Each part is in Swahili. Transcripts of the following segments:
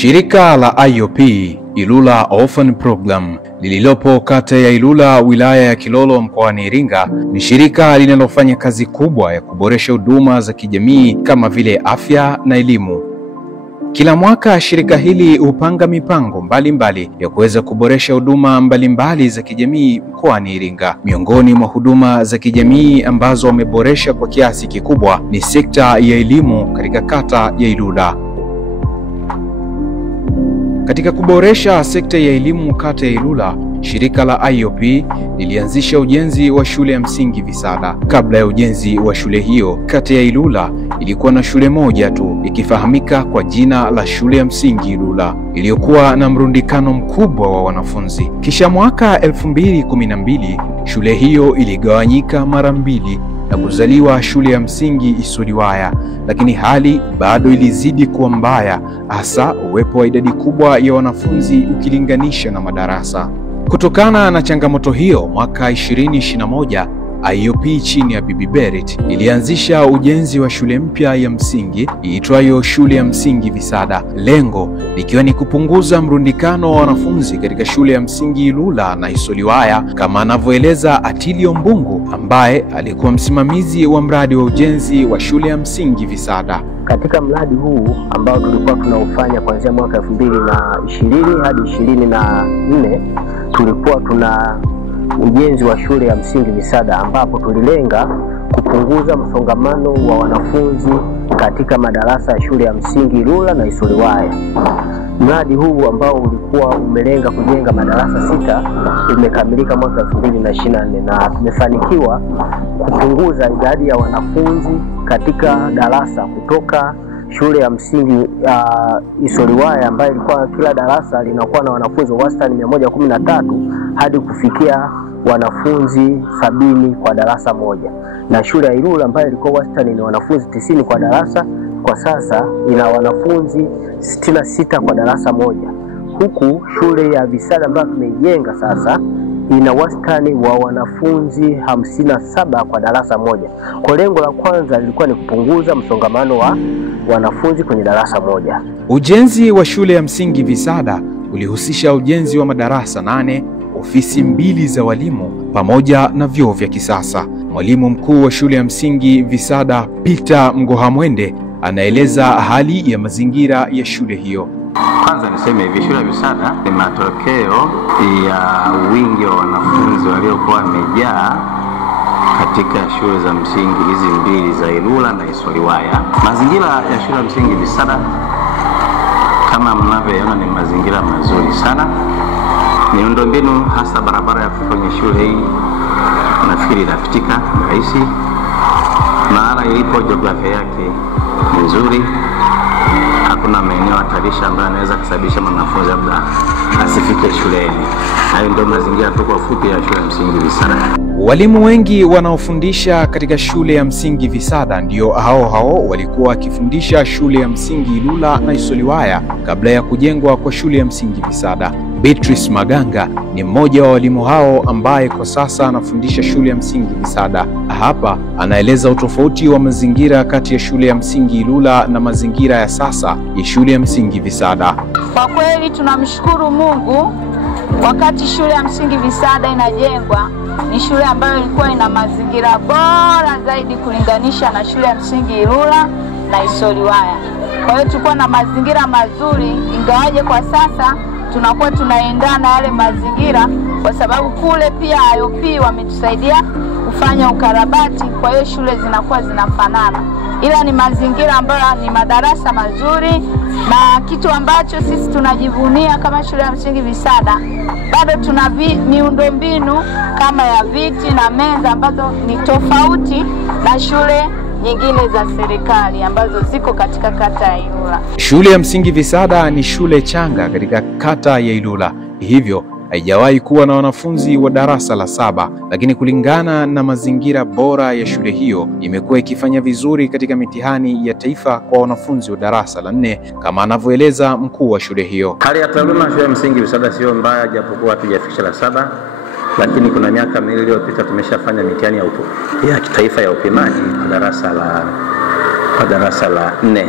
Shirika la IOP Ilula Orphan Program lililopo kata ya Ilula wilaya ya Kilolo mkoani Iringa ni shirika linalofanya kazi kubwa ya kuboresha huduma za kijamii kama vile afya na elimu. Kila mwaka shirika hili hupanga mipango mbalimbali ya kuweza kuboresha huduma mbalimbali za kijamii mkoani Iringa. Miongoni mwa huduma za kijamii ambazo wameboresha kwa kiasi kikubwa ni sekta ya elimu katika kata ya Ilula. Katika kuboresha sekta ya elimu kata ya Ilula, shirika la IOP lilianzisha ujenzi wa shule ya msingi Visada. Kabla ya ujenzi wa shule hiyo, kata ya Ilula ilikuwa na shule moja tu ikifahamika kwa jina la shule ya msingi Ilula, iliyokuwa na mrundikano mkubwa wa wanafunzi. Kisha mwaka 2012 shule hiyo iligawanyika mara mbili na kuzaliwa shule ya msingi Isuliwaya, lakini hali bado ilizidi kuwa mbaya, hasa uwepo wa idadi kubwa ya wanafunzi ukilinganisha na madarasa. Kutokana na changamoto hiyo, mwaka 2021 IOP chini ya Bibi Berit ilianzisha ujenzi wa shule mpya ya msingi iitwayo shule ya msingi Visada, lengo likiwa ni kupunguza mrundikano wa wanafunzi katika shule ya msingi Ilula na Isuliwaya, kama anavyoeleza Atilio Mbungu ambaye alikuwa msimamizi wa mradi wa ujenzi wa shule ya msingi Visada. Katika mradi huu ambao tulikuwa tunaufanya kuanzia mwaka 2020 hadi 2024 tulikuwa tuna ujenzi wa shule ya msingi Visada, ambapo tulilenga kupunguza msongamano wa wanafunzi katika madarasa ya shule ya msingi Ilula na Isuliwaya. Mradi huu ambao ulikuwa umelenga kujenga madarasa 6 umekamilika mwaka 2024 na tumefanikiwa kupunguza idadi ya wanafunzi katika darasa kutoka shule ya msingi Isuliwaya ambayo ilikuwa kila darasa linakuwa na wanafunzi wastani 113 hadi kufikia wanafunzi 70 kwa darasa moja, na shule ya Ilula ambayo ilikuwa wastani ni wanafunzi 90 kwa darasa, kwa sasa ina wanafunzi 66 kwa darasa moja, huku shule ya Visada ambayo tumeijenga sasa ina wastani wa wanafunzi 57 kwa darasa moja. Kwa lengo la kwanza lilikuwa ni kupunguza msongamano wa wanafunzi kwenye darasa moja. Ujenzi wa shule ya msingi Visada ulihusisha ujenzi wa madarasa 8, ofisi 2 za walimu pamoja na vyoo vya kisasa. Mwalimu mkuu wa shule ya msingi Visada, Peter Mgohamwende, anaeleza hali ya mazingira ya shule hiyo. Kwanza niseme hivi, shule ya Visada ni matokeo ya wingi wa wanafunzi waliokuwa wamejaa katika shule za msingi hizi 2 za Ilula na Isuliwaya. Mazingira ya shule ya msingi Visada kama mnavyoona ni mazingira mazuri sana. Miundombinu hasa barabara ya kwenye shule hii nafikiri inapitika rahisi. Mahala ilipo jiografia yake ni nzuri. Hakuna maeneo hatarishi ambayo yanaweza kusababisha mwanafunzi labda asifike shuleni. Hayo ndio mazingira tu kwa ufupi ya shule ya msingi Visada. Walimu wengi wanaofundisha katika shule ya msingi Visada ndio hao walikuwa wakifundisha shule ya msingi Ilula na Isuliwaya kabla ya kujengwa kwa shule ya msingi Visada. Beatrice Maganga ni mmoja wa walimu hao ambaye kwa sasa anafundisha shule ya msingi Visada. Hapa anaeleza utofauti wa mazingira kati ya shule ya msingi Ilula na mazingira ya sasa ya shule ya msingi Visada. Kwa kweli tunamshukuru Mungu, wakati shule ya msingi Visada inajengwa ni shule ambayo ilikuwa ina mazingira bora zaidi kulinganisha na shule ya msingi Ilula na Isuliwaya. Kwa hiyo tulikuwa na mazingira mazuri, ingawaje kwa sasa tunakuwa tunaendana yale mazingira kwa sababu kule pia IOP wametusaidia kufanya ukarabati, kwa hiyo shule zinakuwa zinafanana. Ila ni mazingira ambayo ni madarasa mazuri, na kitu ambacho sisi tunajivunia kama shule ya msingi Visada, bado tuna miundombinu kama ya viti na meza ambazo ni tofauti na shule nyingine za serikali ambazo ziko katika kata ya Ilula. Shule ya msingi Visada ni shule changa katika kata ya Ilula, hivyo haijawahi kuwa na wanafunzi wa darasa la 7, lakini kulingana na mazingira bora ya shule hiyo imekuwa ikifanya vizuri katika mitihani ya taifa kwa wanafunzi wa darasa la 4, kama anavyoeleza mkuu wa shule hiyo. Hali ya taaluma shule ya msingi Visada sio mbaya, japokuwa hatujafikisha la 7, lakini kuna miaka miwili iliyopita tumeshafanya mitihani ya kitaifa ya upimaji kwa darasa la 4.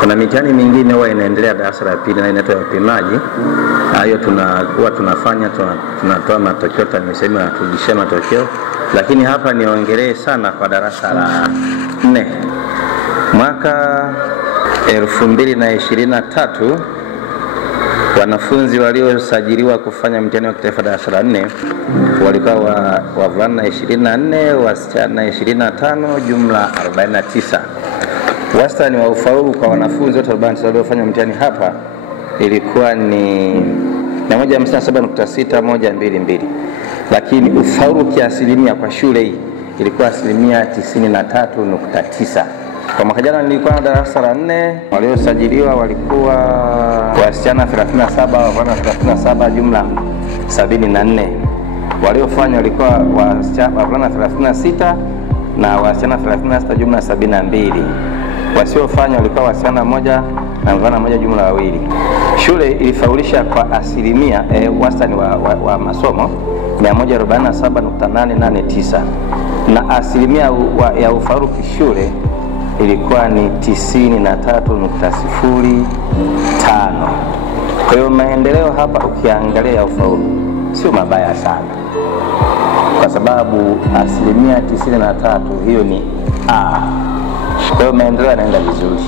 Kuna mitihani mingine huwa inaendelea darasa la pili na inaitwa upimaji. Hayo huwa tunafanya, tunatoa matokeo, TAMISEMI tunarudishia matokeo. Lakini hapa niongelee sana kwa darasa la 4. Mwaka 2023 wanafunzi waliosajiliwa kufanya mtihani wa kitaifa darasa la 4 walikuwa wavulana 24, wasichana 25, jumla 49. Wastani wa ufaulu kwa wanafunzi wote 49 waliofanya mtihani hapa ilikuwa ni 157.6122. Lakini ufaulu kiasilimia kwa shule hii ilikuwa asilimia 93.9. Kwa mwaka jana nilikuwa na darasa la 4, waliosajiliwa walikuwa wasichana 37, wavulana 37, jumla 74. Waliofanya walikuwa wavulana 36 na wasichana 36, jumla 72. Wasiofanya walikuwa wasichana 1 na mvulana 1, jumla 2. Shule ilifaulisha kwa asilimia wastani wa masomo 147.889 na asilimia ya ufaulu kishule ilikuwa ni 93.05. Kwa hiyo maendeleo hapa ukiangalia ya ufaulu sio mabaya sana, kwa sababu asilimia 93 hiyo ni A. Kwa hiyo maendeleo yanaenda vizuri.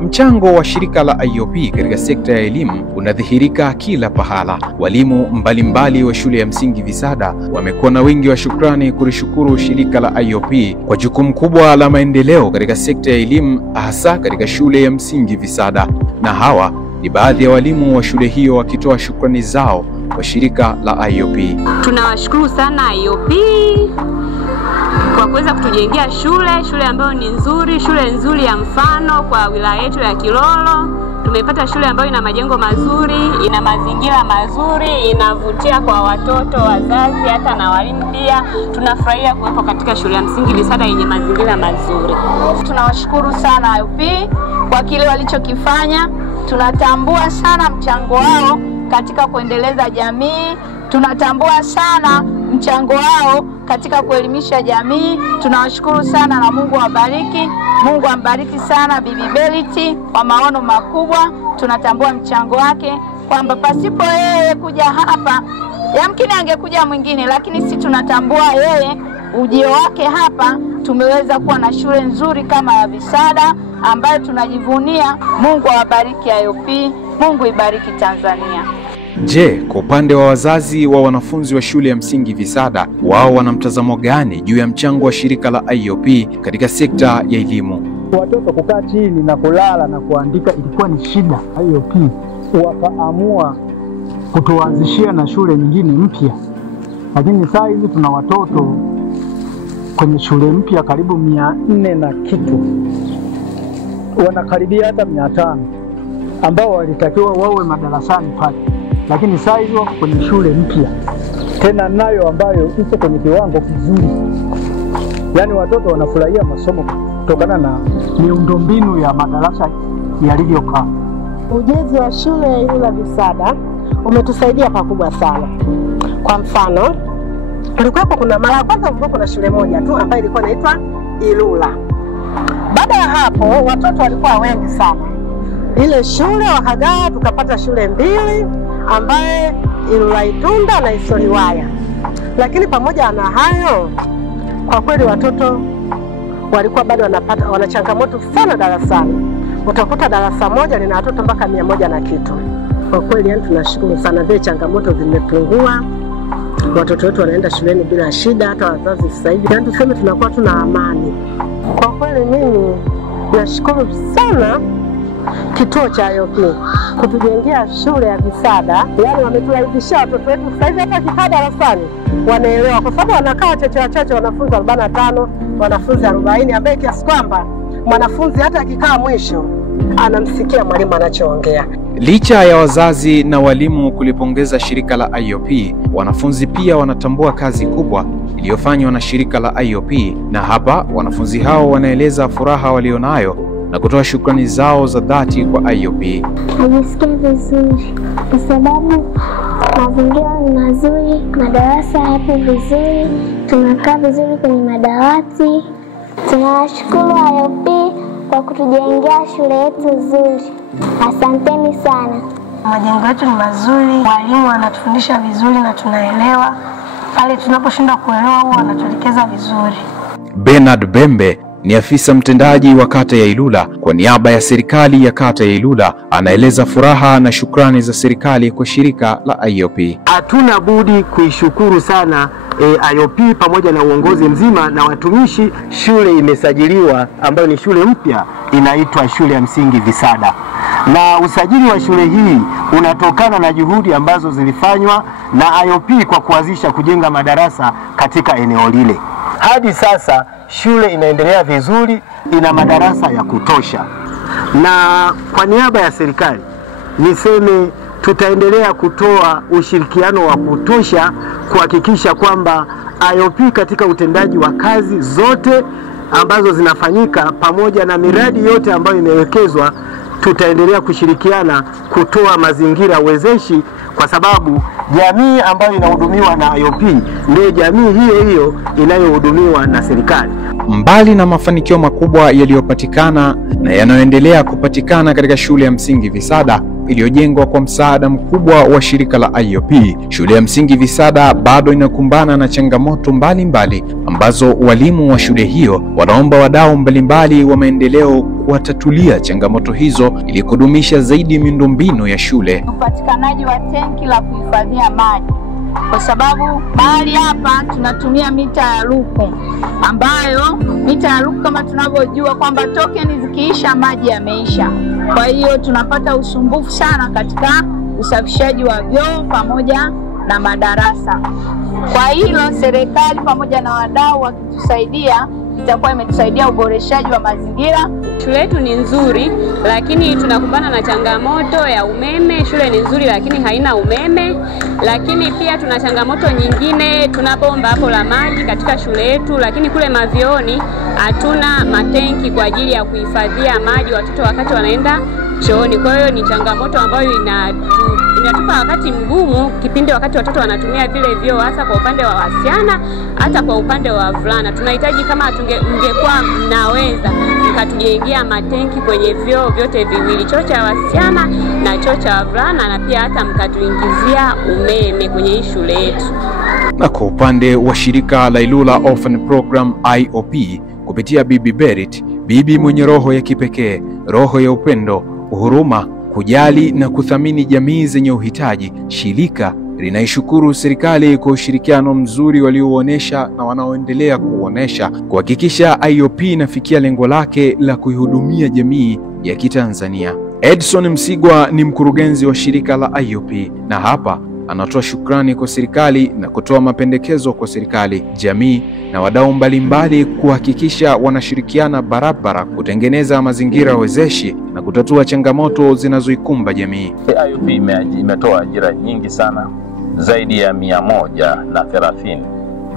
Mchango wa shirika la IOP katika sekta ya elimu unadhihirika kila pahala. Walimu mbalimbali wa shule ya msingi Visada wamekuwa na wingi wa shukrani kulishukuru shirika la IOP kwa jukumu kubwa la maendeleo katika sekta ya elimu, hasa katika shule ya msingi Visada. Na hawa ni baadhi ya walimu wa shule hiyo wakitoa shukrani zao kwa shirika la IOP. Tunawashukuru sana IOP kwa kuweza kutujengea shule ambayo ni nzuri, shule nzuri ya mfano kwa wilaya yetu ya Kilolo. Tumepata shule ambayo ina majengo mazuri, ina mazingira mazuri, inavutia kwa watoto, wazazi, hata na walimu pia. Tunafurahia kuwepo katika shule ya msingi Visada yenye mazingira mazuri. Tunawashukuru sana IOP kwa kile walichokifanya. Tunatambua sana mchango wao katika kuendeleza jamii. Tunatambua sana mchango wao katika kuelimisha jamii. Tunawashukuru sana na Mungu awabariki. Mungu ambariki sana Bibi Belity kwa maono makubwa. Tunatambua mchango wake kwamba pasipo yeye kuja hapa yamkini angekuja mwingine, lakini sisi tunatambua yeye ujio wake hapa tumeweza kuwa na shule nzuri kama ya Visada ambayo tunajivunia. Mungu awabariki IOP. Mungu ibariki Tanzania. Je, kwa upande wa wazazi wa wanafunzi wa shule ya msingi Visada, wao wana mtazamo gani juu ya mchango wa shirika la IOP katika sekta ya elimu? Watoto kukaa chini na kulala na kuandika ilikuwa ni shida. IOP wakaamua kutuanzishia na shule nyingine mpya, lakini saa hizi tuna watoto kwenye shule mpya karibu 400 na kitu, wanakaribia hata 500 ambao walitakiwa wawe madarasani pale, lakini saa hizi wako kwenye shule mpya tena nayo ambayo iko kwenye kiwango kizuri. Yaani watoto wanafurahia masomo kutokana na miundombinu ya madarasa yalivyokaa. Ujenzi wa shule ya Ilula Visada umetusaidia pakubwa sana. Kwa mfano, kuna mara kwanza kulikuwa kuna shule moja tu ambayo ilikuwa inaitwa Ilula. Baada ya hapo watoto walikuwa wengi sana. Ile shule wakagawa, tukapata shule 2 ambaye Ilula Itunda na Isoliwaya. Lakini pamoja na hayo, kwa kweli watoto walikuwa bado wana changamoto sana darasani. Utakuta darasa moja lina watoto mpaka 100 na kitu. Kwa kweli yani tunashukuru sana, zile changamoto zimepungua. Watoto wetu wanaenda shuleni bila shida, hata wazazi sasa hivi yani tuseme tunakuwa tuna amani. Kwa kweli mimi nashukuru sana kituo cha IOP kutujengea shule ya Visada. Yani wameturahisishia watoto wetu sasa hivi hata kikaa darasani wanaelewa, kwa sababu wanakaa wachache wanafunzi 45, wanafunzi 40, ambaye kiasi kwamba mwanafunzi hata akikaa mwisho anamsikia mwalimu anachoongea. Licha ya wazazi na walimu kulipongeza shirika la IOP, wanafunzi pia wanatambua kazi kubwa iliyofanywa na shirika la IOP, na hapa wanafunzi hao wanaeleza furaha walionayo na kutoa shukrani zao za dhati kwa IOP. Najisikia vizuri kwa sababu mazingira ni mazuri, madarasa yapo vizuri, tunakaa vizuri kwenye madawati. Tunawashukuru IOP kwa kutujengea shule yetu nzuri. Asanteni sana. Majengo yetu ni mazuri, walimu wanatufundisha vizuri na tunaelewa. Pale tunaposhindwa kuelewa huwa wanatuelekeza vizuri. Bernard Bembe ni afisa mtendaji wa kata ya Ilula. Kwa niaba ya serikali ya kata ya Ilula, anaeleza furaha na shukrani za serikali kwa shirika la IOP. Hatuna budi kuishukuru sana IOP pamoja na uongozi mzima na watumishi. Shule imesajiliwa ambayo ni shule mpya, inaitwa Shule ya Msingi Visada, na usajili wa shule hii unatokana na juhudi ambazo zilifanywa na IOP kwa kuanzisha kujenga madarasa katika eneo lile. Hadi sasa shule inaendelea vizuri, ina madarasa ya kutosha. Na kwa niaba ya serikali niseme tutaendelea kutoa ushirikiano wa kutosha kuhakikisha kwamba IOP katika utendaji wa kazi zote ambazo zinafanyika pamoja na miradi yote ambayo imewekezwa, tutaendelea kushirikiana kutoa mazingira wezeshi, kwa sababu jamii ambayo inahudumiwa na IOP ndio jamii hiyo hiyo inayohudumiwa na serikali. Mbali na mafanikio makubwa yaliyopatikana na yanayoendelea kupatikana katika shule ya msingi Visada iliyojengwa kwa msaada mkubwa wa shirika la IOP, shule ya msingi Visada bado inakumbana na changamoto mbalimbali ambazo walimu wa shule hiyo wanaomba wadau mbalimbali wa maendeleo kuwatatulia changamoto hizo ili kudumisha zaidi miundombinu ya shule. Upatikanaji wa tenki la kuhifadhia maji, kwa sababu mahali hapa tunatumia mita ya luku, ambayo mita ya luku kama tunavyojua kwamba tokeni zikiisha maji yameisha. Kwa hiyo tunapata usumbufu sana katika usafishaji wa vyoo pamoja na madarasa. Kwa hilo serikali pamoja na wadau wakitusaidia, itakuwa imetusaidia uboreshaji wa mazingira. Shule yetu ni nzuri, lakini tunakumbana na changamoto ya umeme. Shule ni nzuri lakini haina umeme, lakini pia tuna changamoto nyingine, tuna bomba hapo la maji katika shule yetu, lakini kule mavioni hatuna matenki kwa ajili ya kuhifadhia maji watoto wakati wanaenda chooni. Kwa hiyo ni changamoto ambayo inatupa wakati mgumu kipindi wakati watoto wanatumia vile vyoo, hasa kwa upande wa wasichana hata kwa upande wa wavulana. Tunahitaji kama mngekuwa mnaweza mkatujengea matenki kwenye vyoo vyote viwili, choo cha wasichana na choo cha wavulana, na pia hata mkatuingizia umeme kwenye hii shule yetu. Na kwa upande wa shirika la Ilula Orphan Program IOP kupitia Bibi Berit, bibi mwenye roho ya kipekee, roho ya upendo, huruma, kujali na kuthamini jamii zenye uhitaji, shirika linaishukuru serikali kwa ushirikiano mzuri waliouonesha na wanaoendelea kuonesha kuhakikisha IOP inafikia lengo lake la kuihudumia jamii ya Kitanzania. Edson Msigwa ni mkurugenzi wa shirika la IOP, na hapa anatoa shukrani kwa serikali na kutoa mapendekezo kwa serikali, jamii na wadau mbalimbali kuhakikisha wanashirikiana barabara kutengeneza mazingira wezeshi na kutatua changamoto zinazoikumba jamii. IOP imetoa ajira nyingi sana, zaidi ya 130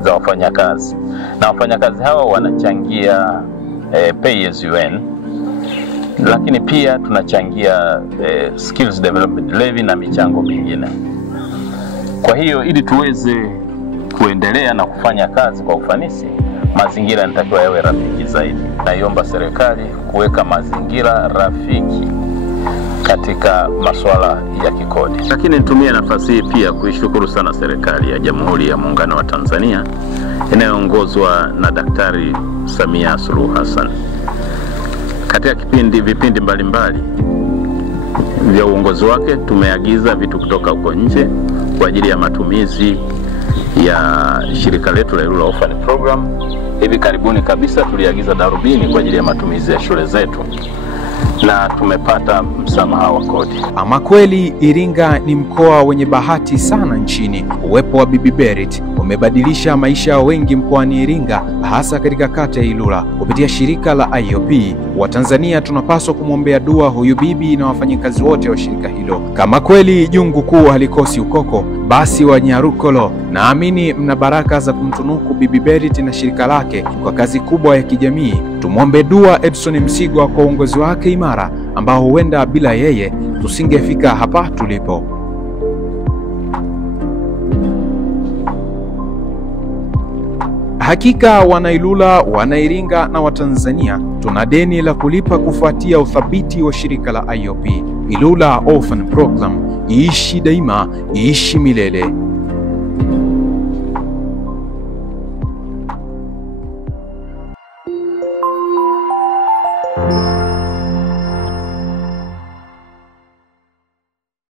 za wafanyakazi, na wafanyakazi hawa wanachangia pay as you earn, lakini pia tunachangia skills development levy na michango mingine. Kwa hiyo ili tuweze kuendelea na kufanya kazi kwa ufanisi, mazingira yanatakiwa yawe rafiki zaidi. Naiomba serikali kuweka mazingira rafiki katika masuala ya kikodi. Lakini nitumie nafasi hii pia kuishukuru sana serikali ya Jamhuri ya Muungano wa Tanzania inayoongozwa na Daktari Samia Suluhu Hassan. Katika vipindi mbalimbali vya uongozi wake tumeagiza vitu kutoka huko nje kwa ajili ya matumizi ya shirika letu la Ilula Orphan Program. Hivi karibuni kabisa tuliagiza darubini kwa ajili ya matumizi ya shule zetu na tumepata msamaha wa kodi. Ama kweli Iringa ni mkoa wenye bahati sana nchini. Uwepo wa Bibi Berit umebadilisha maisha ya wengi mkoani Iringa, hasa katika kata ya Ilula. Kupitia shirika la IOP, Watanzania tunapaswa kumwombea dua huyu bibi na wafanyikazi wote wa shirika hilo. Kama kweli jungu kuu halikosi ukoko, basi Wanyarukolo, naamini mna baraka za kumtunuku Bibi Berit na shirika lake kwa kazi kubwa ya kijamii. Tumwombe dua Edson Msigwa kwa uongozi wake imara, ambao huenda bila yeye tusingefika hapa tulipo. Hakika Wanailula, Wanairinga na Watanzania tuna deni la kulipa kufuatia uthabiti wa shirika la IOP. Ilula Orphan Program, iishi daima, iishi milele.